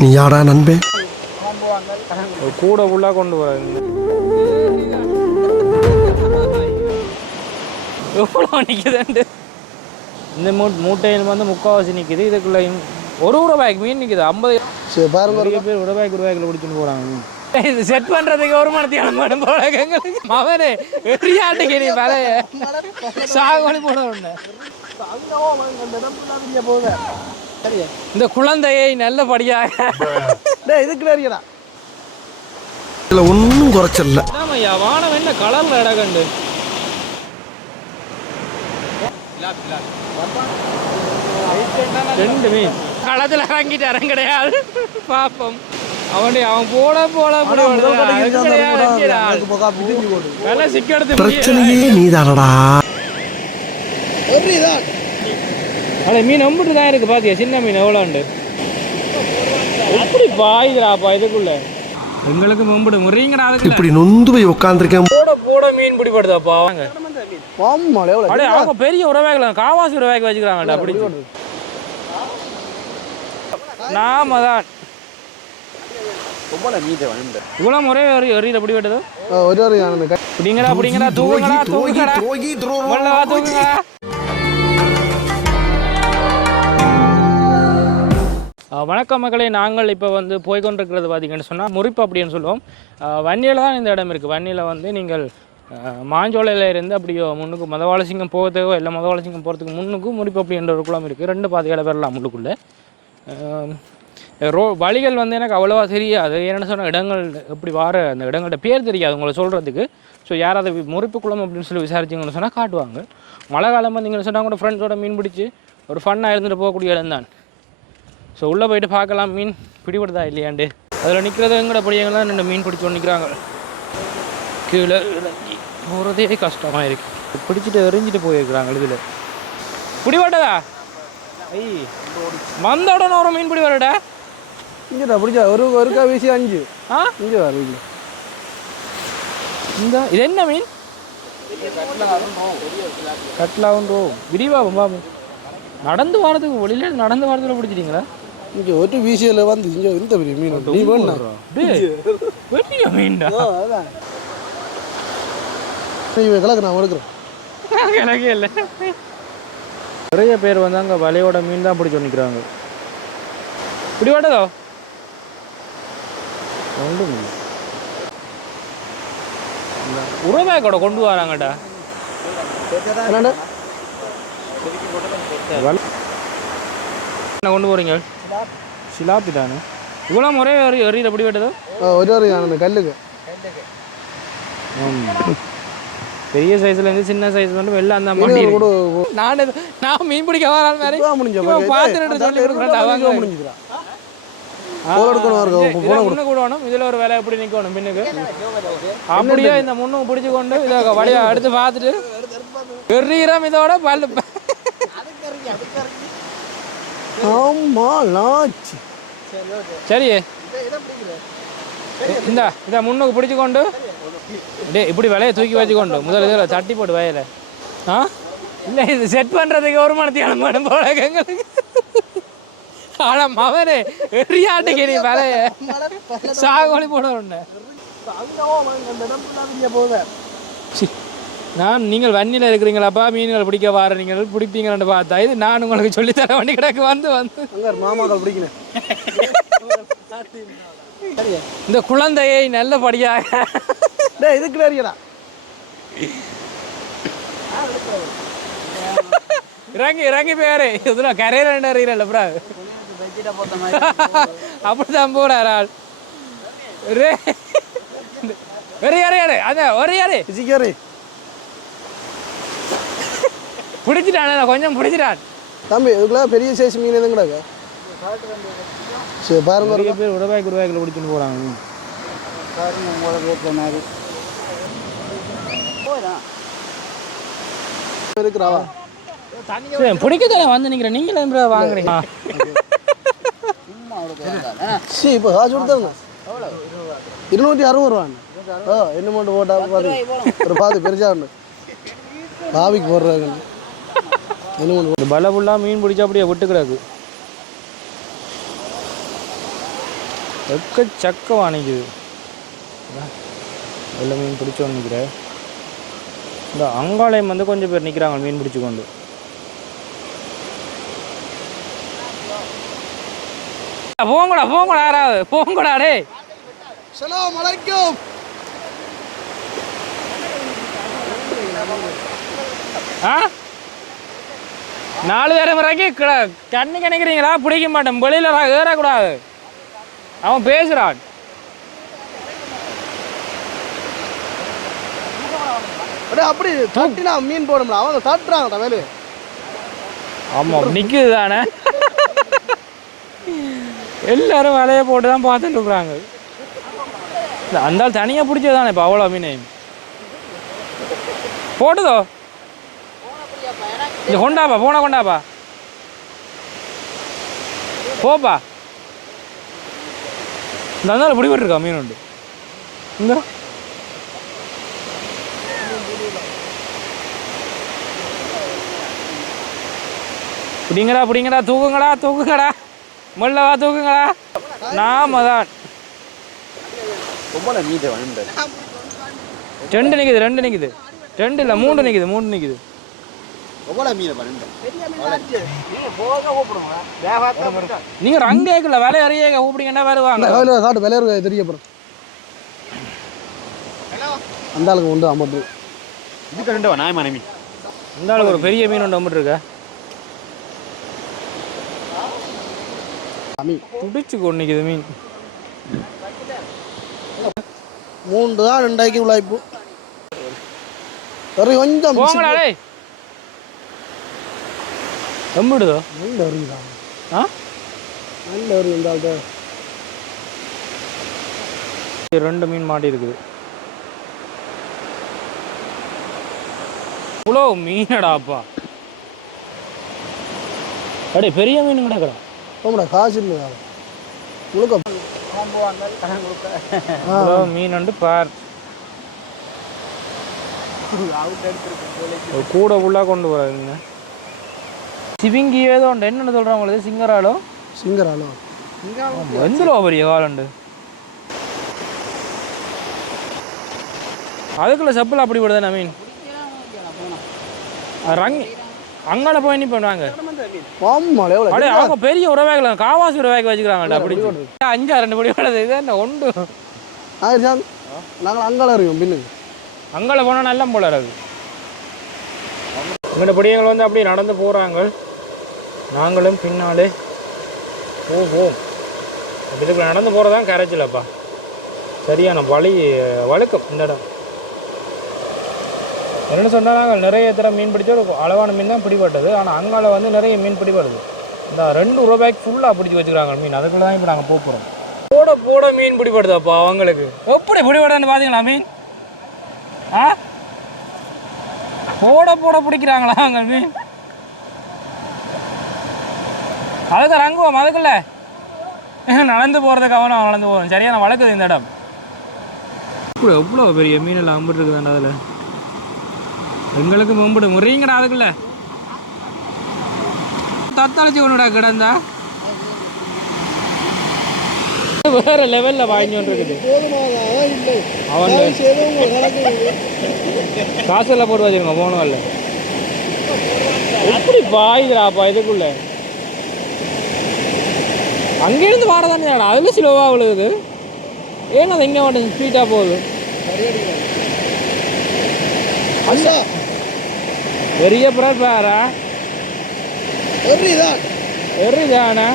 நீ யாரா நண்பே? கூட ஃபுல்லாக கொண்டு வராங்க. எவ்வளோ நிற்குதுண்டு இந்த மூட்டையில் வந்து முக்கால்வாசி நிற்குது. இதுக்குள்ள ஒரு ரூபாய்க்கு மீன் நிற்குது. 50 பாருங்க பேர் ரூபாய்க்கு பிடிச்சிட்டு போகிறாங்க. இது செட் பண்ணுறதுக்கு ஒரு மணத்தியான மேடம் போல எங்களுக்கு மவனே எரியாட்டுக்கு நீ வலைய சாகோலி போட உடனே இந்த குழந்தையை நல்லபடியாக இதுக்கு நிறையடா இதுல ஒன்றும் குறைச்சல. ஐயா வானம் என்ன கலர்ல இடகண்டு ரெண்டு மீன் களத்தில் இறங்கிட்டு இறங்க கிடையாது. பாப்போம் அவன் பிரச்சனையே நீதானடா. மீன் நம்பிட்டு தான் இருக்கு. பாத்தியா சின்ன மீன் எவ்வளோ உண்டு எப்படி பாயுதுடாப்பா இதுக்குள்ள எங்களுக்கு மும்பிடு முறிங்கடா. இப்படி நொந்து போய் உட்காந்துருக்கேன். போட மீன் பிடிப்படுதாப்பா வாங்க. அவங்க பெரிய உறவாக காவாசி உறவாக வச்சுக்கிறாங்கடா. அப்படி நாம தான் இவ்வளோ முறை எறியில பிடி வெட்டதோ பிடிங்கடா பிடிங்கடா தூங்குங்கடா தூங்குங்கடா தூங்குங்க. வணக்கம் மக்களே, நாங்கள் இப்போ வந்து போய்கொண்டிருக்கிறது பார்த்தீங்கன்னு சொன்னால் முறிப்பு அப்படின்னு சொல்லுவோம். வன்னியில் தான் இந்த இடம் இருக்குது. வன்னியில் வந்து நீங்கள் மாஞ்சோலையில் இருந்து அப்படியோ முன்னுக்கு மதவாளசிங்கம் போகிறதுக்கோ இல்லை மதவாளசிங்கம் போகிறதுக்கு முன்னுக்கும் முறிப்பு அப்படின்ற ஒரு குளம் இருக்குது. 2 பாதைகளை பெறலாம் முன்னுக்குள்ளே. வழிகள் வந்து எனக்கு அவ்வளோவா தெரியாது. என்னென்னு சொன்னால் இடங்கள் எப்படி அந்த இடங்கள்ட்ட பேர் தெரியாது உங்களை சொல்கிறதுக்கு. ஸோ யாராவது முறிப்பு குளம் அப்படின்னு சொல்லி விசாரிச்சிங்கன்னு சொன்னால் காட்டுவாங்க. மழை காலம் வந்தீங்கன்னு சொன்னால் கூட ஃப்ரெண்ட்ஸோட மீன் பிடிச்சி ஒரு ஃபன்னாக இருந்துட்டு போகக்கூடிய இடம் தான். ஸோ உள்ளே போய்ட்டு பார்க்கலாம் மீன் பிடிபடுதா இல்லையாண்டு. அதில் நிற்கிறது எங்கட படியங்கள்லாம் 2 மீன் பிடிச்சி நிற்கிறாங்க. கீழே இறங்கி போகிறதே கஷ்டமாக இருக்குது. பிடிச்சிட்டு எறிஞ்சிட்டு போயிருக்கிறாங்க. இதில் பிடிபட்டதா வந்தோடனே ஒரு மீன் பிடி வரடா இங்கடா பிடிச்சா ஒரு வீசி 5 இங்கே வர இந்த இது என்ன மீன்? கட்லாவும் ரோ விரிவாகும் பாபு. நடந்து வாரத்துக்கு வெளியில் நடந்து வாரத்தில் பிடிச்சிட்டிங்களா? இங்கே ஒரு வீசியில் வந்து இங்கே இந்த பெரிய மீன் நீ பெரிய மீன்டா. கிழக்கு நான் எடுக்கிறேன் கிழக்கே இல்லை. நிறைய பேர் வந்து அங்கே வலையோட மீன் தான் பிடிச்சி நிற்கிறாங்க. இப்படி வாட்டதோ ஒன்று மீன் உறவாய் கூட கொண்டு வராங்கடா. என்ன கொண்டு போகிறீங்க? சிலாப்பி தானே. இவ்வளோ முறை எறியில பிடி வெட்டதோ ஒரு கல்லுக்கு பெரிய சைஸ்ல இருந்து சின்ன சைஸ் வந்து வெளில அந்த மாட்டி நான் மீன் பிடிக்க வரான் மாதிரி பார்த்துட்டு சொல்லி கொடுக்குறேன். இதுல ஒரு வேலை எப்படி நிக்கணும் பின்னுக்கு அப்படியே இந்த முன்னுக்கு பிடிச்சு கொண்டு இதை வழியா எடுத்து பார்த்துட்டு எறிகிறோம். இதோட பல்லு சரி இதை முன்னுக்கு பிடிச்சு கொண்டு இப்படி விலையை தூக்கி வச்சுக்கொண்டு முதல்ல இதில் தட்டி போட்டு வயலை. இல்லை இது செட் பண்ணுறதுக்கு ஒரு மணத்தியான மேடம் போல எங்களுக்கு. ஆனால் மவனே எரியாட்டுக்கு நீ விலைய சாகோலி போட உடனே நீங்கள் வன்னியில் இருக்கிறீங்களாப்பா மீன்கள் பிடிக்க வார நீங்கள் பிடிப்பீங்கன்னு பார்த்தா இது நான் உங்களுக்கு சொல்லித்தர வண்டி கிடக்கு வந்து மாமாக்கள் பிடிக்கணும். இந்த குழந்தையை நல்லபடியாக இதுக்கு நிறையடா இறங்கி பேரு இதுல கரையில அறியல ப்ரா அப்படிதான் போறாரு ஆள். பிடிச்சிட்டான் கொஞ்சம் பிடிச்சிட்டான் தம்பி. இதுக்குள்ள பெரிய சைஸ் மீன் எதுவும் கிடக்கு. பாருங்க நிறைய பேர் உடவாய்க்குள்ள பிடிச்சிட்டு போறாங்க. பிடிக்கதானே வந்து நிக்கிறேன். நீங்களே வாங்குறீங்க. இப்போ காசு கொடுத்தாங்க 260 ரூபா. என்ன மட்டும் போட்டா ஒரு பாதி பெருசா ஒன்று பாவிக்கு போடுறாங்க. பல ஃபுல்லாக மீன் பிடிச்சா அப்படியே விட்டு கிடக்கு. எக்கச்சக்க வாணிக்குது. வெள்ளை மீன் பிடிச்சோன்னு நிற்கிறேன். இந்த அங்காலயம் வந்து கொஞ்சம் பேர் நிற்கிறாங்க மீன் பிடிச்சி கொண்டு. போங்கடா போங்கடா, யாராவது போங்கடா டே. அஸ்ஸலாமு அலைக்கும். ஆ 4 பேரும் வரைக்கும் கண்ணு கணிக்கிறீங்களா? பிடிக்க மாட்டேன், வெளியில் ஏறக்கூடாது. அவன் பேசுகிறான். அப்படி தட்டினா மீன் போடும்ல, அவங்க தட்டுறாங்க வேலு. ஆமாம், நிற்குது தானே. எல்லாரும் வலையை போட்டு தான் பார்த்துட்டு இருக்கிறாங்க. அந்த ஆள் தனியாக பிடிச்சது தானே இப்போ அவ்வளோ மீன் போட்டுதோ. இங்கே கொண்டாப்பா, போன கொண்டாப்பா, போப்பா. இந்த அந்த பிடி போட்டுருக்கா மீன் உண்டு. இந்த பிடிங்கடா பிடிங்கடா, தூக்குங்கடா தூக்குங்கடா, முள்ளவா தூக்குங்கடா. நாம தான் 2 நிற்குது, 2 நிற்குது, 2 இல்லை 3 நிற்குது, 3 நிற்குது. நீங்க ரங்க கேட்கல, விலை அறிய கூப்பிடுங்கன்னா வருவாங்க. காட்டு விலை தெரிய போறோம். அந்த ஆளுக்கு உண்டு 50. இதுக்கு 2 நாய் மனைவி. இந்த ஆளுக்கு ஒரு பெரிய மீன் ஒன்று அம்பிட்டு இருக்க. துடிச்சு கொண்டிக்குது மீன். 3 தான் 2 உழைப்பு. கொஞ்சம் போங்கடா டேய். எம்பிடுதோ நல்ல வருதா? ஆ நல்ல வருது. இந்த ஆள்கிட்ட 2 மீன் மாட்டி இருக்குது. இவ்வளோ மீனடாப்பா. அடே பெரிய மீன் கிடக்குறா. போங்கடா, காசு இல்லை முழுக்க மீன் வந்து பார் கூட ஃபுல்லாக கொண்டு போகிறாங்க. சிவிங்கி ஏதோ உண்டு, என்னென்னு சொல்கிறாங்களே, சிங்கராலோ சிங்கராலோ எந்தலோ பெரிய காலண்டு. அதுக்குள்ள செப்பல் அப்படி போடுதானே மீன். ரங்கி அங்கால போய் என்ன பண்ணுவாங்க? அப்படியே அவங்க பெரிய உறவாக காவாசி உறவாக வச்சுக்கிறாங்க. அப்படி 5-6 படி வளருது. இது என்ன ஒன்று நாங்கள் அங்கால இருக்கோம். பின்னு அங்கால போனால் நல்ல போல இருக்கு. எங்கள்ட படியங்கள் வந்து அப்படியே நடந்து போகிறாங்க. நாங்களும் பின்னாலே போவோம். இதுக்கு நடந்து போகிறதான் கரைச்சலப்பா. சரியான வழுக்கம் இந்த இடம். என்னென்னு சொன்னால் நாங்கள் நிறைய தடவை மீன் பிடிச்சோம். அளவான மீன் தான் பிடிபட்டது. ஆனால் அங்கால வந்து நிறைய மீன் பிடிபடுது. இந்த 2 ரூபாய்க்கு ஃபுல்லாக பிடிச்சி வச்சுக்கிறாங்க மீன். அதுக்குள்ள தான் இப்போ நாங்கள் போகிறோம். போட போட மீன் பிடிபடுதாப்பா அவங்களுக்கு. எப்படி பிடிபடுதுன்னு பார்த்தீங்களா மீன்? ஆ போட போட பிடிக்கிறாங்களா அவங்க மீன்? அதுக்கு ரங்குவோம். அதுக்குள்ள நடந்து போகிறதுக்கு அவனும் நடந்து போவோம். சரியான வளர்க்குது இந்த இடம். எவ்வளோ பெரிய மீனெல்லாம் அம்பிட்டு இருக்குதாண்டா அதில். எங்களுக்கு மும்பிடு முறையுங்கடா. அதுக்குள்ள தத்தளிச்சு ஒன்றுடா கிடந்தா வேற லெவல்ல வாங்கிட்டு இருக்குது. அவன் காசெல்லாம் போட்டு வச்சிருங்க போனவல்ல. எப்படி பாயுதுடாப்பா இதுக்குள்ள. அங்கேருந்து வாடதானே அதுல ஸ்லோவா விழுகுது. ஏன்னா அது எங்கே மாட்டேன் ஸ்பீடா போகுது. பெரிய பிரபாரா எரிதானா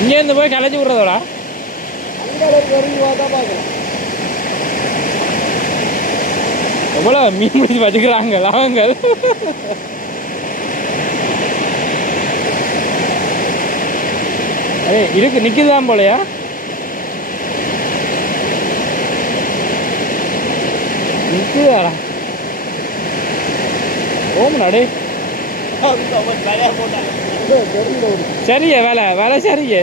இங்கேருந்து போய் கலைச்சி விட்றதோடா. எவ்வளோ மீன் பிடிச்சி வச்சுக்கிறாங்க அவங்க. இருக்கு நிற்குதான் போலையா. நிற்குதாடா ஓமனாடே. சரியே வேலை சரியே.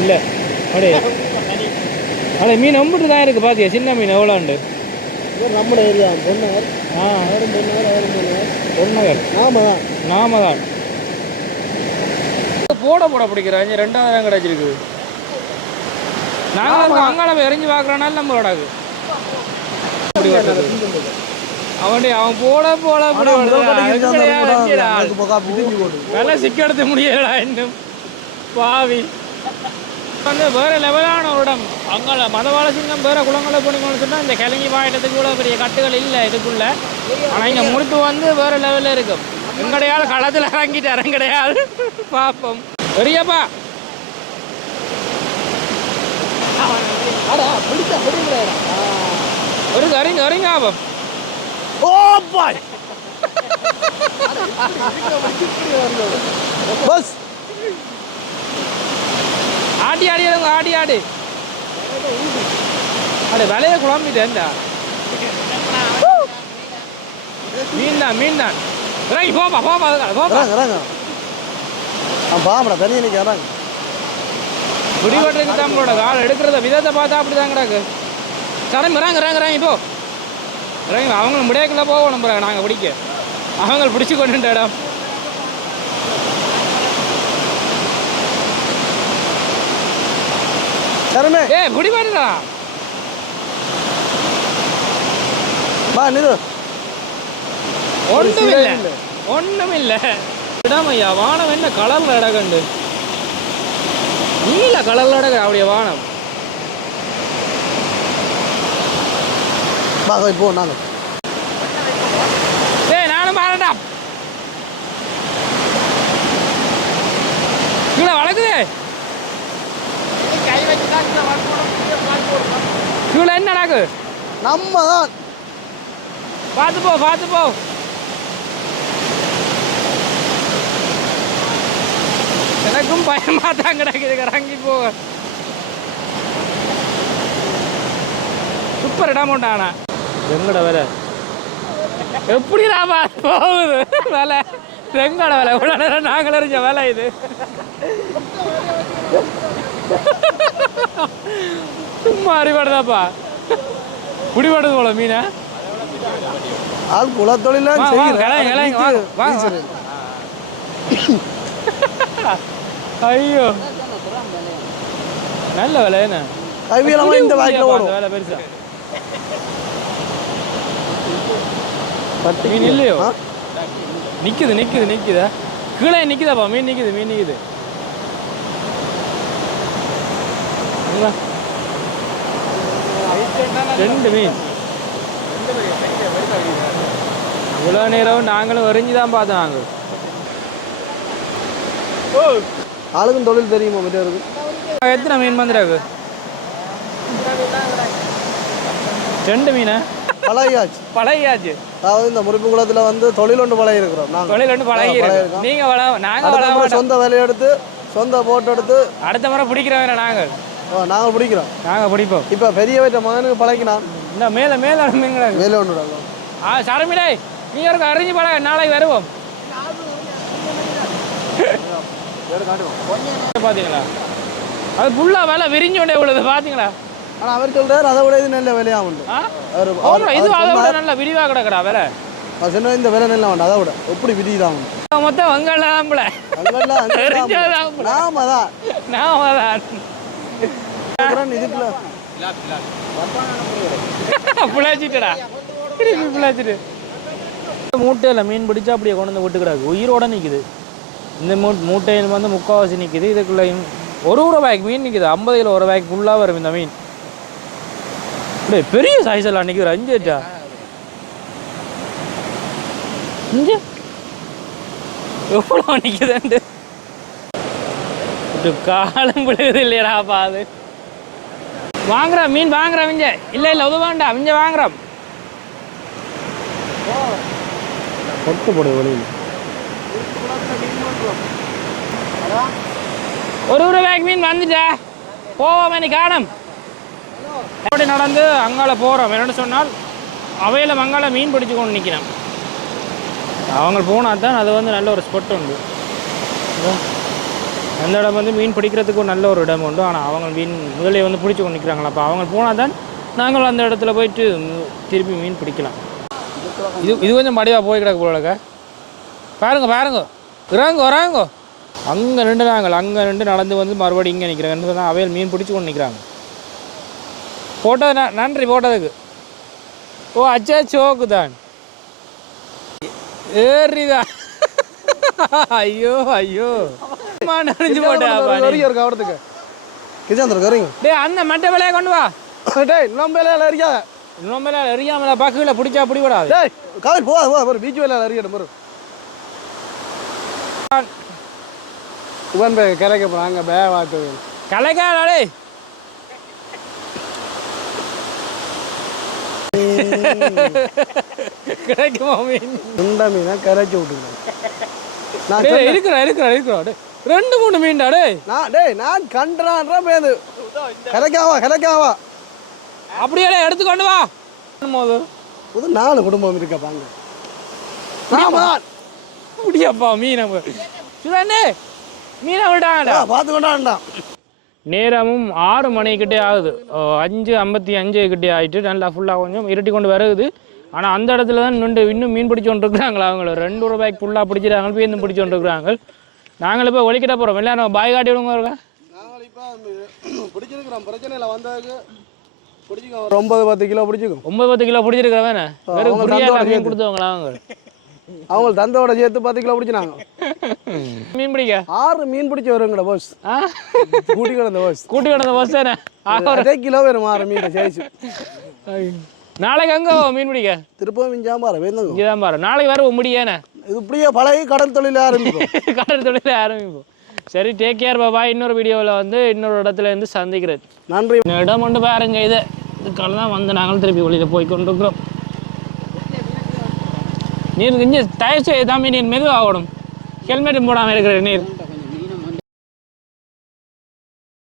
இல்லை அப்படியே மீன் அம்பிட்டு தான் இருக்குது. பார்த்தியா சின்ன மீன் எவ்வளோ உண்டு. இது நம்ம ஏரியா பொன்னவர். அவரும் பொன்னவர். நாம தான் போட பிடிக்கிறாங்க. 2வது இடம் கிடச்சிருக்கு. நாங்கள் அங்காள எரிஞ்சு பார்க்குறனால நம்மளோட அவன் போட வேலை சிக்கெடுத்து முடியலடா இன்னும் பாவி. வந்து வேறு லெவலான ஒரு இடம். அங்கே மதவாள சிங்கம் வேறு குளங்களை போனீங்கன்னு சொன்னால் இந்த கிளங்கி வாயிட்டத்துக்கு கூட பெரிய கட்டுகள் இல்லை இதுக்குள்ள. ஆனால் இங்கே முறுப்பு வந்து வேறு லெவலில் இருக்கும். எங்கடையாவது களத்தில் இறங்கிட்டு இறங்கடையாது பார்ப்போம். பெரியப்பா ஒரு கறிங்க ஆபம். ஓ பாய் பஸ் ஆடி அடி அடே விலையை குழம்பிட்டேன். மீன் தான் இறங்கி போப்பா பாமடா தண்ணி இன்னைக்கு வராங்க. குடிவட்டுக்கு நம்மளோட கால் எடுக்கிறத விதத்தை பார்த்தா அப்படி தான் கிடக்கு. சரம் இறங்க இப்போ இறங்கி அவங்களும் முடியக்குள்ள போவோம். நம்ம நாங்கள் பிடிக்க அவங்க பிடிச்சி கொண்டு இடம். சரமே குடி பாட்டுடா வா நிறு. ஒன்றும் இல்லை இடம் ஐயா. வானம் என்ன கலரில் இடக்கண்டு நீல கலரில் இடக்க அப்படியே வானம். இப்போ நாங்கள் நானும் பாருடா கீழே வளர்க்குதே. கீழே என்ன நடக்கு நம்ம தான் பார்த்து போ. எனக்கும் பயமா தான் கிடக்குது. இறங்கி போ. சூப்பர் இடம் உண்டானா எங்கட வேலை எப்படிடா போகுது வேலை. எங்கட வேலை இவ்வளோ நேரம் நாங்கள் அறிஞ்ச வேலை இது. சும்மா அறிவாடுதாப்பா குடிபாடுது போல மீனை. ஆள் குளத்தொழில ஐயோ நல்ல வேலை என்ன கைவியலமா இந்த வாய்க்கில் ஓடும் வேலை பெருசா. மீன் இல்லையோ நிக்குது கீழே நிக்குதாப்பா. மீன் நிக்குது. 2 மீன். இவ்வளோ நேரம் நாங்களும் வரைஞ்சுதான் பார்த்தோம். நாங்கள் ஆளுக்கும் தொழில் தெரியுமா இருக்கு. எத்தனை மீன் வந்துடாக்கு? 2 மீனா பழகியாச்சு. அதாவது இந்த முறிப்பு குளத்தில் வந்து தொழில் ஒன்று பழகி இருக்கிறோம். நாங்கள் சொந்த வேலையை எடுத்து சொந்த போட்டு எடுத்து அடுத்த முறை பிடிக்கிறவங்க நாங்கள் பிடிக்கிறோம். நாங்கள் பிடிப்போம். இப்போ பெரிய வைத்த மகனுக்கு பழகினான். இந்த மேலே மேலே ஒன்று சரமிடை நீ ஒரு அறிஞ்சு பழக நாளைக்கு வருவோம். பார்த்தீங்களா அது ஃபுல்லாக வேலை விரிஞ்சு கொண்டே உள்ளது பார்த்தீங்களா. ஆனால் அவர் சொல்கிறார் அதை விட இது நல்ல விலையாக உண்டு. இது அதை விட நல்ல விரிவாக கிடக்குறா வேலை. சொன்ன இந்த விலை நல்ல வேண்டாம் அதை விட எப்படி விதிதான் மொத்தம் வங்கெல்லாம் இதுக்குள்ள மூட்டையில் மீன் பிடிச்சா அப்படியே கொண்டு வந்து விட்டுக்கிறாங்க. உயிரோட நிற்குது. இந்த மூட்டையில் வந்து முக்கால்வாசி நிற்குது. இதுக்குள்ள ஒரு ரூபாய்க்கு மீன் நிற்குது. 50 கிலோ ஒரு ரூபாய்க்கு ஃபுல்லாக வரும் இந்த மீன். அப்படியே பெரிய சைஸ் எல்லாம் நிற்கிற 5 8 இங்கே எவ்வளோ நிற்குதுண்டு காலம் விழுகுது இல்லையடா பாது. வாங்குறோம் மீன் வாங்குறோம். இங்கே இல்லை உதவாண்டா இங்கே வாங்குறோம். கொட்டு போடு வழியில் ஒரு ரூபாய்க்கு மீன் வந்துட்டா போவோம். நீ காணும் எப்படி நடந்து அங்கால போகிறோம். என்னென்னு சொன்னால் அவையில் அங்கால மீன் பிடிச்சி கொண்டு நிற்கிறோம். அவங்க போனால் தான் அது வந்து நல்ல ஒரு ஸ்பாட் உண்டு. அந்த இடம் வந்து மீன் பிடிக்கிறதுக்கு ஒரு நல்ல ஒரு இடம் உண்டு. ஆனால் அவங்க மீன் முதலே வந்து பிடிச்சி கொண்டு நிற்கிறாங்களா. அப்போ அவங்க போனால் தான் நாங்கள் அந்த இடத்துல போயிட்டு திருப்பி மீன் பிடிக்கலாம். இது கொஞ்சம் மடிவாக போய் கிடக்கு போலக்க. பாருங்க வராங்க அங்கே நின்று நடந்து வந்து மறுபடியும் இங்கே நிற்கிறாங்க. தான் அவையில் மீன் பிடிச்சி கொண்டு நிற்கிறாங்க. போட்டது நன்றி போட்டதுக்கு. ஓ அச்சா சோக்கு தான் ஏறிதா. ஐயோ நனைஞ்சு போட்டேன். டேய் அந்த மட்டை விலையை கொண்டு வா. டேய் இன்னும் வேலையில எரியாத. இன்னும் வேலை எரியாமல பக்குல பிடிச்சா பிடிபடாது. டேய் கால் போ பீச் வேலையில எரியணும் பாரு. இவன் பே கரைக்க போறாங்க பே வாத்து. கலைக்காடே. கிடைக்குமா மீன்? இந்த மீனை கரைச்சி விட்டுருக்கேன். நான் இருக்கிறேன் 2-3 மீன்டா டேய். நான் கண்டறான்ற பேது. கரைக்காவா. அப்படியே எடுத்துக்கொண்டு வா. புது 4 குடும்பம் இருக்கா பாங்க. முடியப்பா மீனை சுதானே மீனை விடாங்கடா. பார்த்து கொண்டாண்டா. நேரமும் 6 மணிக்கிட்டே ஆகுது. 5:55 கிட்டே ஆகிட்டு நல்லா ஃபுல்லாக கொஞ்சம் இருட்டி கொண்டு வருது. ஆனால் அந்த இடத்துல தான் இன்னும் மீன் பிடிச்சி கொண்டு இருக்கிறாங்களா. அவங்கள 2 ரூபாய்க்கு ஃபுல்லாக பிடிச்சிட்டாங்க. பேருந்து பிடிச்சி கொண்டு இருக்கிறாங்க. நாங்கள் இப்போ ஒழிக்கிட்ட போகிறோம். எல்லாரும் பாய் காட்டி விடுங்க இருக்கா. நாங்கள் இப்போ பிடிச்சிருக்கிறோம். பிரச்சனை இல்லை. வந்தாக்கு பிடிச்சிக்கோ. 9-10 கிலோ பிடிச்சிக்கும். 9-10 கிலோ பிடிச்சிருக்கிறவன் மீன் கொடுத்தவங்களா அவங்க தந்தோட சேர்த்து 10 கிலோ பிடிச்சினாங்க. மீன் பிடிக்க 6 மீன் பிடிச்சி வருங்கட போஸ். கூட்டி கிடந்த போஸ் தானே 1 கிலோ வரும் 6 மீன் சேர்த்து. நாளைக்கு அங்கே மீன் பிடிக்க திருப்பவும் இஞ்சாம்பாரு வேணுங்க. இதான் பாரு நாளைக்கு வேற முடியானே. இது இப்படியே பழகி கடல் தொழில ஆரம்பிப்போம். சரி டேக் கேர் பாய். இன்னொரு வீடியோவில் வந்து இன்னொரு இடத்துல இருந்து சந்திக்கிறேன். நன்றி. இடம் ஒன்று பாருங்க. இதுக்கால தான் வந்து நாங்களும் திருப்பி வெளியில் போய் கொண்டிருக்கிறோம். நீர் இங்கே தயவு செய்து தான் நீர் மெதுவாகணும். ஹெல்மெட்டும் போடாமல் இருக்கிற நீர்